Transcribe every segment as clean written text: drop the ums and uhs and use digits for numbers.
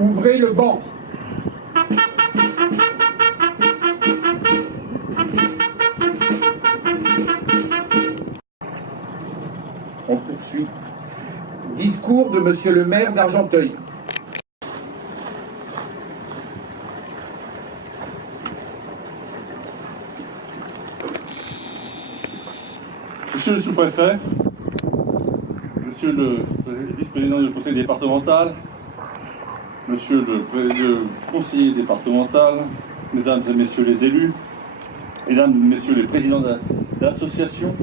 Ouvrez le banc. On poursuit. Discours de Monsieur le maire d'Argenteuil. Monsieur le sous-préfet, monsieur le vice-président du conseil départemental, monsieur le conseiller départemental, mesdames et messieurs les élus, mesdames et messieurs les présidents d'associations,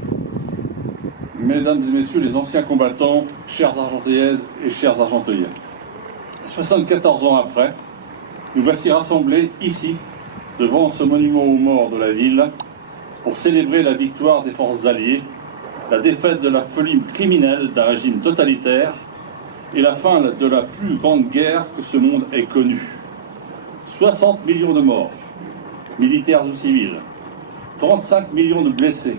mesdames et messieurs les anciens combattants, chères Argenteuillaises et chers Argenteuillais. 74 ans après, nous voici rassemblés ici, devant ce monument aux morts de la ville, pour célébrer la victoire des forces alliées, la défaite de la folie criminelle d'un régime totalitaire et la fin de la plus grande guerre que ce monde ait connue. 60 millions de morts, militaires ou civils, 35 millions de blessés,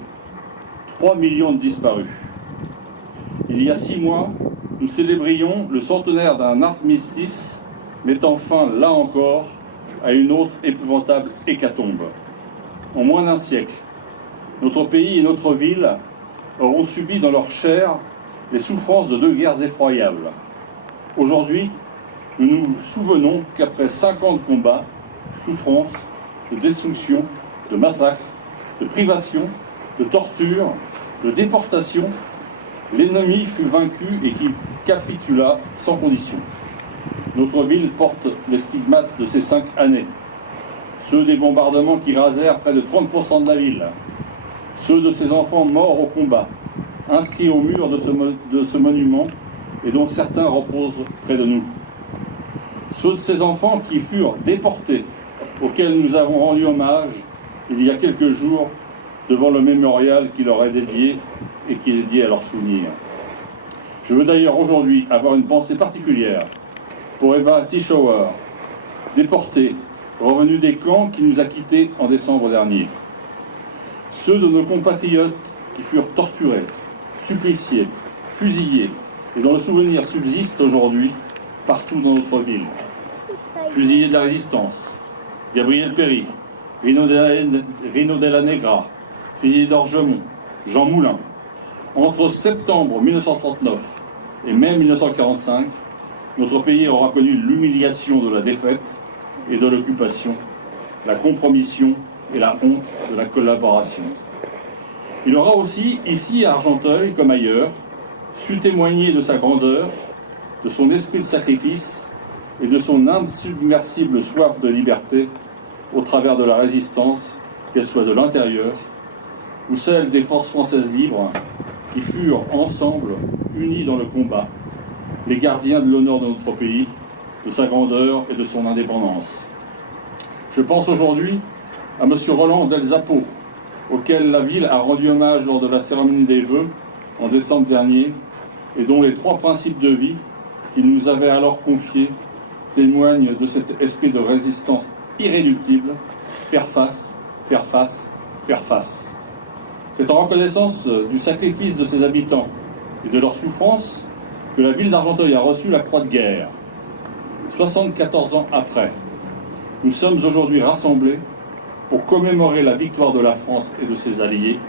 3 millions de disparus. Il y a 6 mois, nous célébrions le centenaire d'un armistice mettant fin, là encore, à une autre épouvantable hécatombe. En moins d'un siècle, notre pays et notre ville auront subi dans leur chair les souffrances de 2 guerres effroyables. Aujourd'hui, nous nous souvenons qu'après 5 ans de combats, souffrances, de destruction, de massacres, de privations, de tortures, de déportations, l'ennemi fut vaincu et qu'il capitula sans condition. Notre ville porte les stigmates de ces 5 années. Ceux des bombardements qui rasèrent près de 30% de la ville. Ceux de ces enfants morts au combat, inscrits au mur de ce monument et dont certains reposent près de nous. Ceux de ces enfants qui furent déportés, auxquels nous avons rendu hommage il y a quelques jours devant le mémorial qui leur est dédié et qui est dédié à leurs souvenirs. Je veux d'ailleurs aujourd'hui avoir une pensée particulière pour Eva Tischauer, déportée, revenue des camps qui nous a quittés en décembre dernier. Ceux de nos compatriotes qui furent torturés, suppliciés, fusillés et dont le souvenir subsiste aujourd'hui partout dans notre ville. Fusillés de la Résistance, Gabriel Péry, Rino Della Negra, fusillé d'Orgemont, Jean Moulin. Entre septembre 1939 et mai 1945, notre pays aura connu l'humiliation de la défaite et de l'occupation, la compromission et la honte de la collaboration. Il aura aussi, ici à Argenteuil comme ailleurs, su témoigner de sa grandeur, de son esprit de sacrifice et de son insubmersible soif de liberté au travers de la résistance, qu'elle soit de l'intérieur ou celle des forces françaises libres qui furent ensemble unis dans le combat, les gardiens de l'honneur de notre pays, de sa grandeur et de son indépendance. Je pense aujourd'hui à M. Roland Del Zappo, auquel la ville a rendu hommage lors de la cérémonie des vœux en décembre dernier, et dont les 3 principes de vie qu'il nous avait alors confiés témoignent de cet esprit de résistance irréductible, faire face, faire face, faire face. C'est en reconnaissance du sacrifice de ses habitants et de leur souffrance que la ville d'Argenteuil a reçu la Croix de guerre. 74 ans après, nous sommes aujourd'hui rassemblés pour commémorer la victoire de la France et de ses alliés,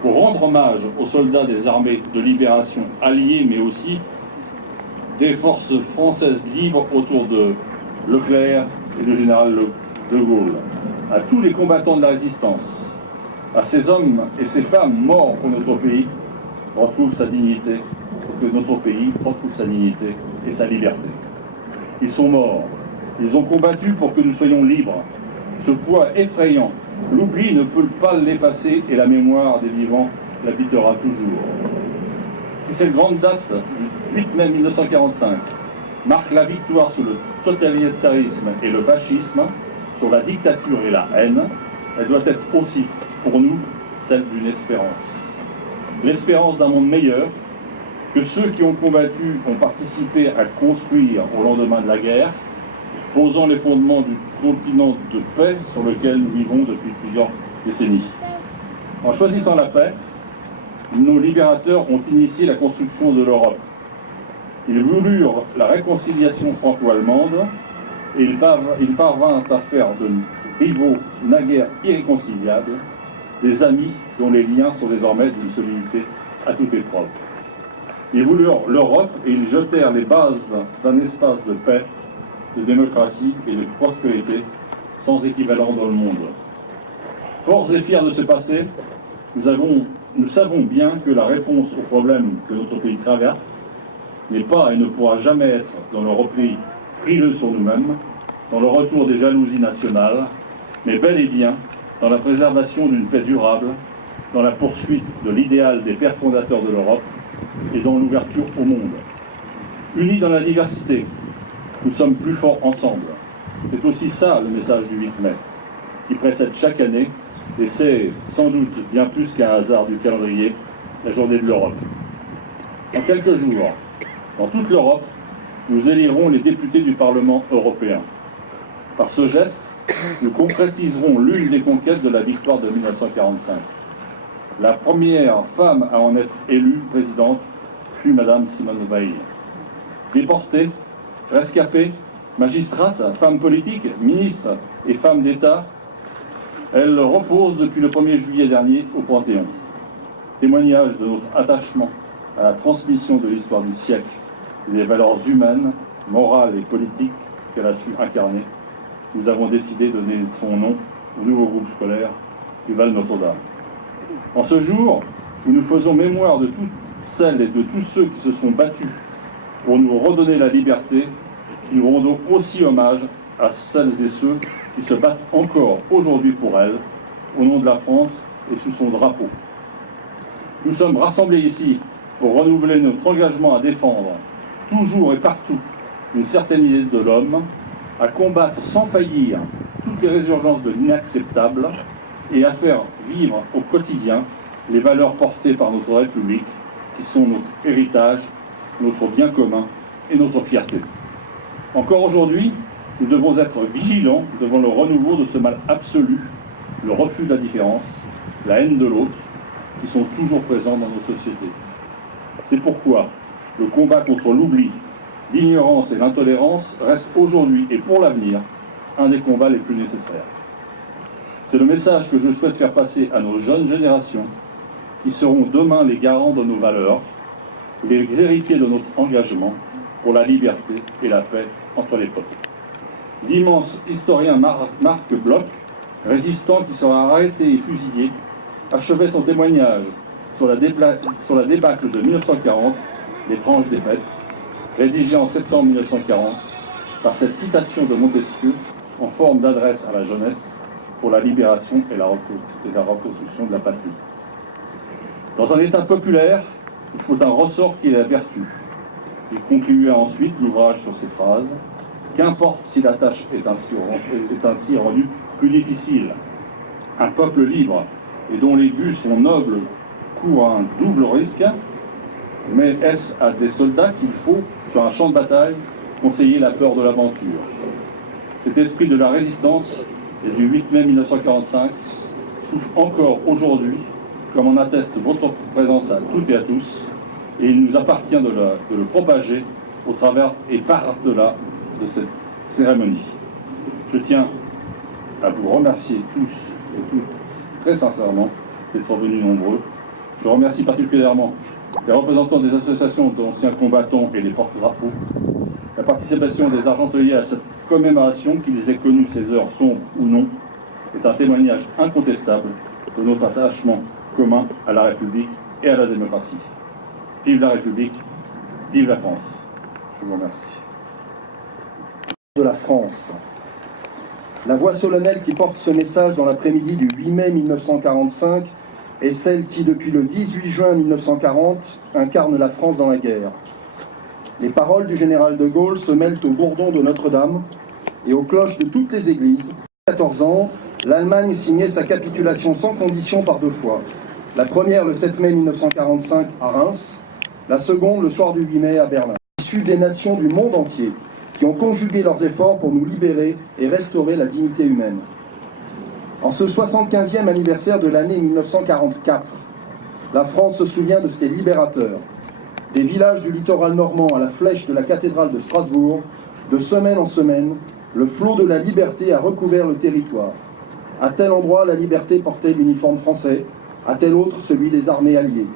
pour rendre hommage aux soldats des armées de libération alliées, mais aussi des forces françaises libres autour de Leclerc et du général de Gaulle, à tous les combattants de la résistance, à ces hommes et ces femmes morts pour notre pays, retrouvent sa dignité, pour que notre pays retrouve sa dignité et sa liberté. Ils sont morts, ils ont combattu pour que nous soyons libres. Ce poids effrayant, l'oubli ne peut pas l'effacer et la mémoire des vivants l'habitera toujours. Si cette grande date du 8 mai 1945 marque la victoire sur le totalitarisme et le fascisme, sur la dictature et la haine, elle doit être aussi, pour nous, celle d'une espérance. L'espérance d'un monde meilleur, que ceux qui ont combattu ont participé à construire au lendemain de la guerre, posant les fondements du continent de paix sur lequel nous vivons depuis plusieurs décennies. En choisissant la paix, nos libérateurs ont initié la construction de l'Europe. Ils voulurent la réconciliation franco-allemande et ils parvinrent à faire de rivaux naguère irréconciliables des amis dont les liens sont désormais d'une solidité à toute épreuve. Ils voulurent l'Europe et ils jetèrent les bases d'un espace de paix, de démocratie et de prospérité sans équivalent dans le monde. Forts et fiers de ce passé, nous savons bien que la réponse aux problèmes que notre pays traverse n'est pas et ne pourra jamais être dans le repli frileux sur nous-mêmes, dans le retour des jalousies nationales, mais bel et bien dans la préservation d'une paix durable, dans la poursuite de l'idéal des pères fondateurs de l'Europe et dans l'ouverture au monde. Unis dans la diversité, nous sommes plus forts ensemble. C'est aussi ça le message du 8 mai, qui précède chaque année, et c'est sans doute bien plus qu'un hasard du calendrier, la journée de l'Europe. En quelques jours, dans toute l'Europe, nous élirons les députés du Parlement européen. Par ce geste, nous concrétiserons l'une des conquêtes de la victoire de 1945. La première femme à en être élue présidente fut Madame Simone Veil. Déportée, rescapée, magistrate, femme politique, ministre et femme d'État, elle repose depuis le 1er juillet dernier au Panthéon. Témoignage de notre attachement à la transmission de l'histoire du siècle et des valeurs humaines, morales et politiques qu'elle a su incarner, nous avons décidé de donner son nom au nouveau groupe scolaire du Val Notre-Dame. En ce jour où nous faisons mémoire de toutes celles et de tous ceux qui se sont battus pour nous redonner la liberté, nous rendons aussi hommage à celles et ceux qui se battent encore aujourd'hui pour elle, au nom de la France et sous son drapeau. Nous sommes rassemblés ici pour renouveler notre engagement à défendre, toujours et partout, une certaine idée de l'homme, à combattre sans faillir toutes les résurgences de l'inacceptable et à faire vivre au quotidien les valeurs portées par notre République, qui sont notre héritage, notre bien commun et notre fierté. Encore aujourd'hui, nous devons être vigilants devant le renouveau de ce mal absolu, le refus de la différence, la haine de l'autre, qui sont toujours présents dans nos sociétés. C'est pourquoi le combat contre l'oubli, l'ignorance et l'intolérance reste aujourd'hui et pour l'avenir un des combats les plus nécessaires. C'est le message que je souhaite faire passer à nos jeunes générations, qui seront demain les garants de nos valeurs, les héritiers de notre engagement pour la liberté et la paix entre les peuples. L'immense historien Marc Bloch, résistant qui sera arrêté et fusillé, achevait son témoignage sur la débâcle de 1940, l'étrange défaite, rédigée en septembre 1940, par cette citation de Montesquieu en forme d'adresse à la jeunesse pour la libération et la reconstruction de la patrie. Dans un État populaire, il faut un ressort qui est la vertu. Il concluait ensuite l'ouvrage sur ces phrases. Qu'importe si la tâche est ainsi rendue plus difficile. Un peuple libre et dont les buts sont nobles court un double risque, mais est-ce à des soldats qu'il faut, sur un champ de bataille, conseiller la peur de l'aventure? Cet esprit de la résistance et du 8 mai 1945 souffle encore aujourd'hui, comme en atteste votre présence à toutes et à tous, et il nous appartient de le propager au travers et par-delà de cette cérémonie. Je tiens à vous remercier tous et toutes très sincèrement d'être venus nombreux. Je remercie particulièrement les représentants des associations d'anciens combattants et les porte-drapeaux. La participation des Argenteuillais à cette commémoration, qu'ils aient connu ces heures sombres ou non, est un témoignage incontestable de notre attachement commun à la République et à la démocratie. Vive la République, vive la France. Je vous remercie. De la France. La voix solennelle qui porte ce message dans l'après-midi du 8 mai 1945 est celle qui, depuis le 18 juin 1940, incarne la France dans la guerre. Les paroles du général de Gaulle se mêlent au bourdon de Notre-Dame et aux cloches de toutes les églises. À 14 ans, l'Allemagne signait sa capitulation sans condition par 2 fois. La première le 7 mai 1945 à Reims, la seconde le soir du 8 mai à Berlin. Issus des nations du monde entier qui ont conjugué leurs efforts pour nous libérer et restaurer la dignité humaine. En ce 75e anniversaire de l'année 1944, la France se souvient de ses libérateurs. Des villages du littoral normand à la flèche de la cathédrale de Strasbourg, de semaine en semaine, le flot de la liberté a recouvert le territoire. À tel endroit, la liberté portait l'uniforme français, à tel autre, celui des armées alliées.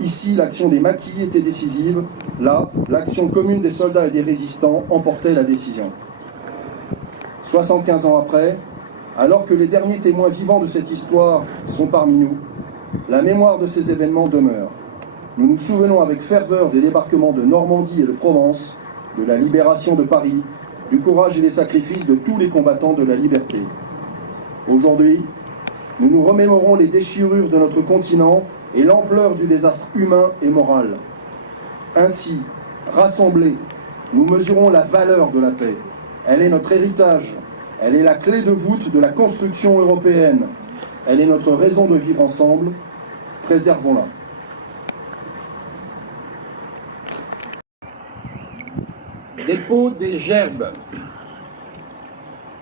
Ici, l'action des maquis était décisive, là, l'action commune des soldats et des résistants emportait la décision. 75 ans après, alors que les derniers témoins vivants de cette histoire sont parmi nous, la mémoire de ces événements demeure. Nous nous souvenons avec ferveur des débarquements de Normandie et de Provence, de la libération de Paris, du courage et des sacrifices de tous les combattants de la liberté. Aujourd'hui, nous nous remémorons les déchirures de notre continent et l'ampleur du désastre humain et moral. Ainsi, rassemblés, nous mesurons la valeur de la paix. Elle est notre héritage. Elle est la clé de voûte de la construction européenne. Elle est notre raison de vivre ensemble. Préservons-la. Dépôt des gerbes.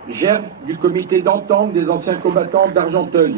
Gerbe du comité d'entente des anciens combattants d'Argenteuil.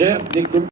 Gerbe des communes.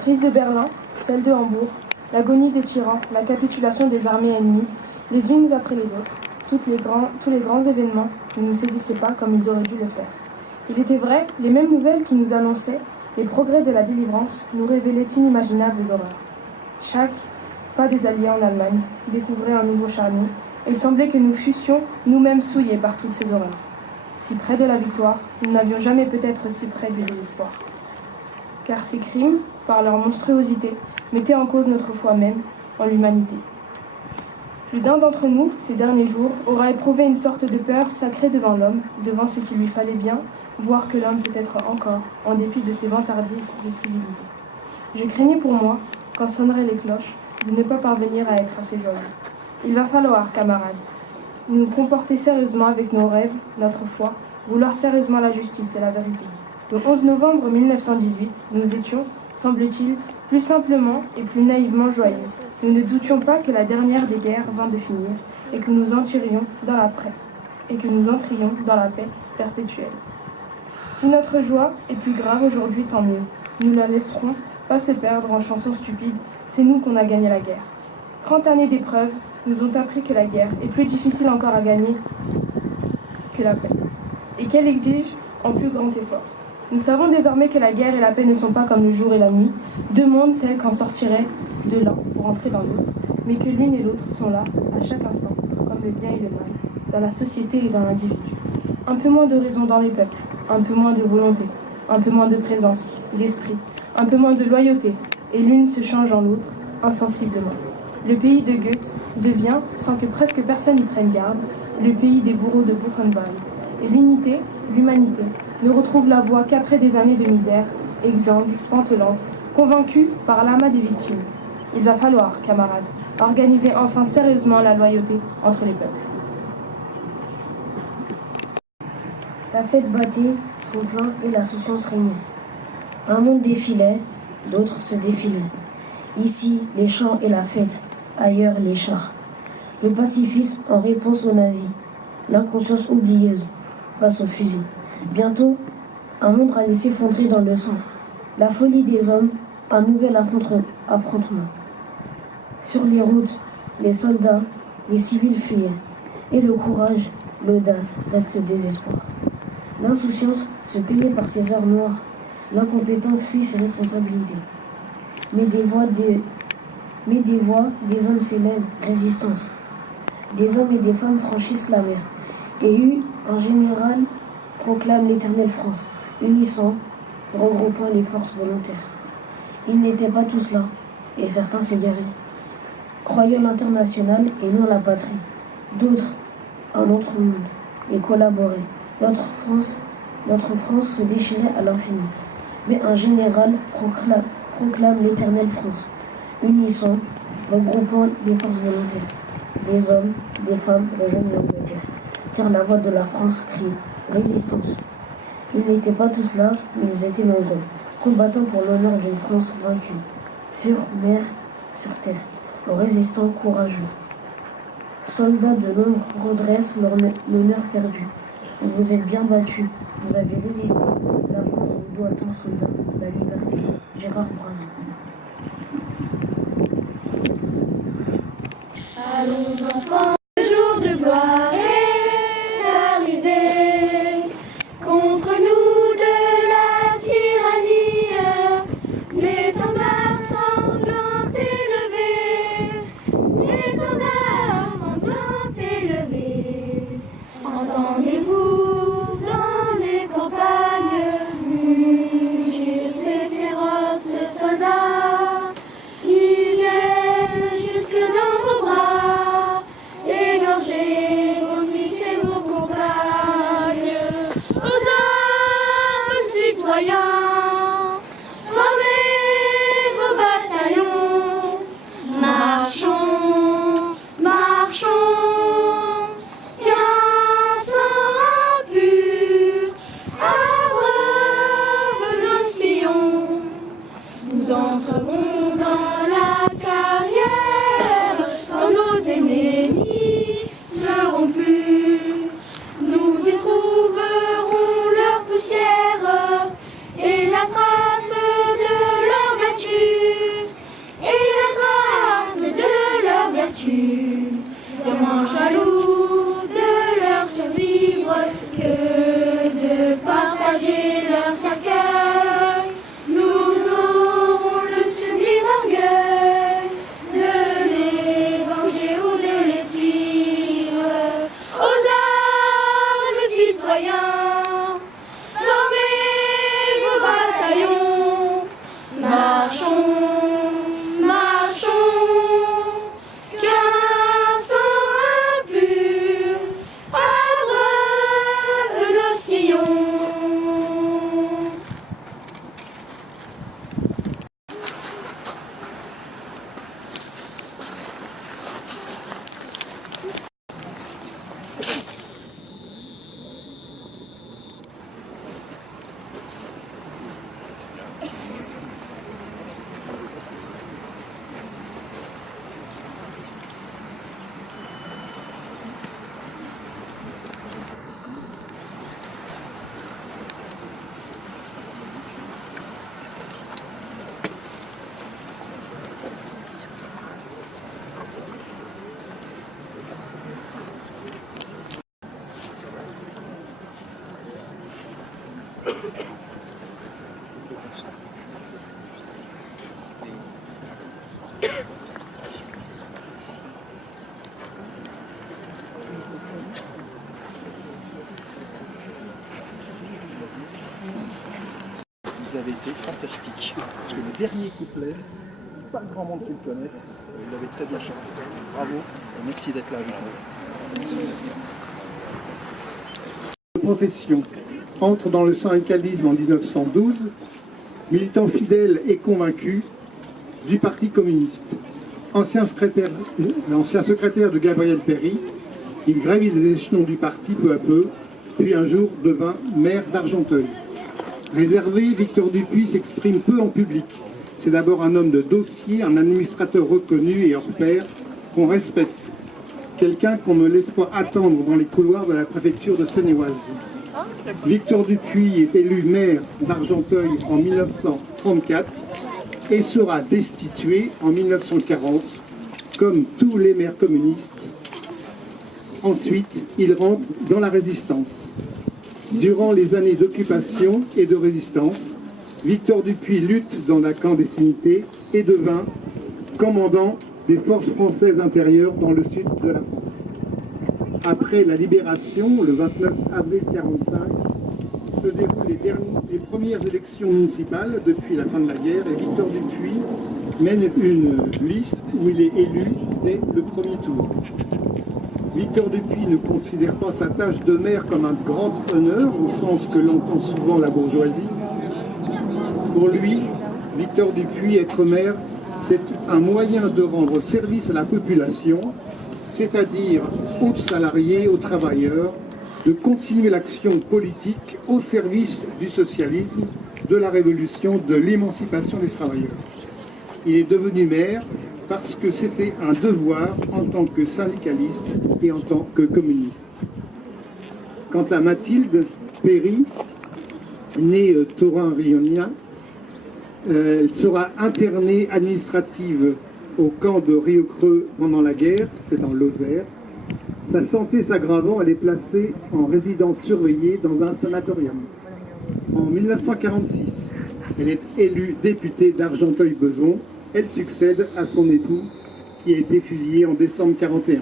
prise de Berlin, celle de Hambourg, l'agonie des tyrans, la capitulation des armées ennemies, les unes après les autres, tous les grands événements ne nous saisissaient pas comme ils auraient dû le faire. Il était vrai, les mêmes nouvelles qui nous annonçaient les progrès de la délivrance nous révélaient inimaginables d'horreur. Chaque pas des Alliés en Allemagne découvrait un nouveau charnier, et il semblait que nous fussions nous-mêmes souillés par toutes ces horreurs. Si près de la victoire, nous n'avions jamais peut-être si près du désespoir. Car ces crimes, par leur monstruosité, mettaient en cause notre foi même en l'humanité. Plus d'un d'entre nous, ces derniers jours, aura éprouvé une sorte de peur sacrée devant l'homme, devant ce qu'il lui fallait bien, voir que l'homme peut être encore, en dépit de ses vantardises, de civiliser. Je craignais pour moi, quand sonneraient les cloches, de ne pas parvenir à être assez joyeux. Il va falloir, camarades, nous comporter sérieusement avec nos rêves, notre foi, vouloir sérieusement la justice et la vérité. Le 11 novembre 1918, nous étions, semble-t-il, plus simplement et plus naïvement joyeux. Nous ne doutions pas que la dernière des guerres vint de finir et que nous entrions dans la paix perpétuelle. Si notre joie est plus grave aujourd'hui, tant mieux. Nous la laisserons pas se perdre en chansons stupides. C'est nous qu'on a gagné la guerre. 30 années d'épreuves nous ont appris que la guerre est plus difficile encore à gagner que la paix, et qu'elle exige un plus grand effort. Nous savons désormais que la guerre et la paix ne sont pas comme le jour et la nuit, deux mondes tels qu'en sortiraient de l'un pour entrer dans l'autre, mais que l'une et l'autre sont là, à chaque instant, comme le bien et le mal, dans la société et dans l'individu. Un peu moins de raison dans les peuples, un peu moins de volonté, un peu moins de présence, d'esprit, un peu moins de loyauté, et l'une se change en l'autre, insensiblement. Le pays de Goethe devient, sans que presque personne y prenne garde, le pays des bourreaux de Buchenwald. Et l'unité, l'humanité, ne retrouve la voie qu'après des années de misère, exsangue, pantelante, convaincue par l'amas des victimes. Il va falloir, camarades, organiser enfin sérieusement la loyauté entre les peuples. La fête battait son plein et l'insouciance régnait. Un monde défilait, d'autres se défilaient. Ici, les chants et la fête, ailleurs, les chars. Le pacifisme en réponse aux nazis, l'inconscience oublieuse face aux fusils. Bientôt, un monde allait s'effondrer dans le sang. La folie des hommes, un nouvel affrontement. Sur les routes, les soldats, les civils fuyaient. Et le courage, l'audace reste le désespoir. L'insouciance se payait par ses heures noires. L'incompétent fuit ses responsabilités. Mais des voix des hommes s'élèvent, résistance. Des hommes et des femmes franchissent la mer. Et un général proclame l'éternelle France, unissant, regroupant les forces volontaires. Ils n'étaient pas tous là, et certains s'égaraient, croyant l'international et non la patrie. D'autres, un autre monde, et collaboraient. Notre France se déchirait à l'infini. Mais un général proclame l'éternelle France, unissant, regroupant les forces volontaires. Des hommes, des femmes rejoignent l'Angleterre, car la voix de la France crie « Résistance ». Ils n'étaient pas tous là, mais ils étaient nombreux, combattant pour l'honneur d'une France vaincue, sur mer, sur terre, aux résistants courageux. Soldats de l'ombre redressent l'honneur perdu. Vous vous êtes bien battus, vous avez résisté. La France vous doit tant, soldats, la liberté. Gérard Brazin. Allons enfants, le jour de gloire est arrivé. Contre nous de la tyrannie, l'étendard sanglant élevé, l'étendard sanglant élevé. Entendez-vous dans les campagnes mugir ces féroces soldats? Ils viennent jusque dans vos bras et vertu, bien moins jaloux de leur survivre que de partager leur cercueil. Nous aurons le sublime orgueil de les venger ou de les suivre. Aux armes, citoyens, formez vos bataillons, marchons. Vous avez été fantastique. Parce que le dernier couplet, pas grand monde qui le connaisse, il avait très bien chanté. Bravo, et merci d'être là avec nous. Profession entre dans le syndicalisme en 1912, militant fidèle et convaincu du Parti communiste. Ancien secrétaire de Gabriel Péry, il gravit les échelons du parti peu à peu, puis un jour devint maire d'Argenteuil. Réservé, Victor Dupuy s'exprime peu en public. C'est d'abord un homme de dossier, un administrateur reconnu et hors pair qu'on respecte. Quelqu'un qu'on ne laisse pas attendre dans les couloirs de la préfecture de Seine-et-Oise. Victor Dupuy est élu maire d'Argenteuil en 1934 et sera destitué en 1940, comme tous les maires communistes. Ensuite, il rentre dans la résistance. Durant les années d'occupation et de résistance, Victor Dupuy lutte dans la clandestinité et devint commandant des forces françaises intérieures dans le sud de la France. Après la libération, le 29 avril 1945, se déroulent les premières élections municipales depuis la fin de la guerre et Victor Dupuy mène une liste où il est élu dès le premier tour. Victor Dupuy ne considère pas sa tâche de maire comme un grand honneur, au sens que l'entend souvent la bourgeoisie. Pour lui, Victor Dupuy, être maire, c'est un moyen de rendre service à la population, c'est-à-dire aux salariés, aux travailleurs, de continuer l'action politique au service du socialisme, de la révolution, de l'émancipation des travailleurs. Il est devenu maire parce que c'était un devoir en tant que syndicaliste et en tant que communiste. Quant à Mathilde Péry, née Taurin-Rionien, elle sera internée administrative au camp de Rieucreux pendant la guerre, c'est dans l'Osaire. Sa santé s'aggravant, elle est placée en résidence surveillée dans un sanatorium. En 1946, elle est élue députée d'Argenteuil-Beson. Elle succède à son époux qui a été fusillé en décembre 1941.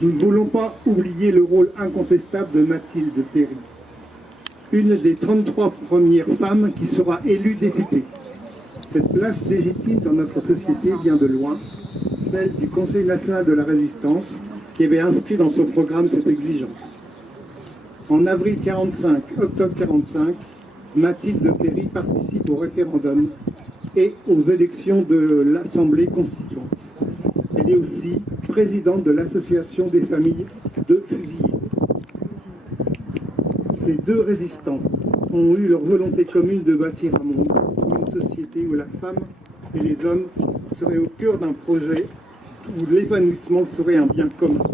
Nous ne voulons pas oublier le rôle incontestable de Mathilde Péry, une des 33 premières femmes qui sera élue députée. Cette place légitime dans notre société vient de loin, celle du Conseil national de la résistance qui avait inscrit dans son programme cette exigence. En avril 1945, octobre 1945, Mathilde Péry participe au référendum et aux élections de l'Assemblée constituante. Elle est aussi présidente de l'Association des familles de fusillés. Ces deux résistants ont eu leur volonté commune de bâtir un monde, une société où la femme et les hommes seraient au cœur d'un projet, où l'épanouissement serait un bien commun,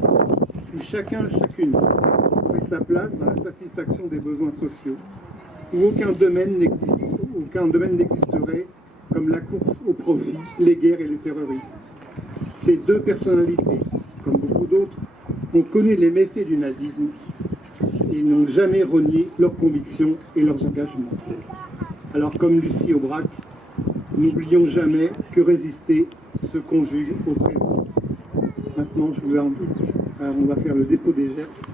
où chacun, chacune aurait sa place dans la satisfaction des besoins sociaux, où aucun domaine n'existerait comme la course au profit, les guerres et le terrorisme. Ces deux personnalités, comme beaucoup d'autres, ont connu les méfaits du nazisme et n'ont jamais renié leurs convictions et leurs engagements. Alors, comme Lucie Aubrac, n'oublions jamais que résister se conjugue au présent. Maintenant, je vous invite, on va faire le dépôt des gestes.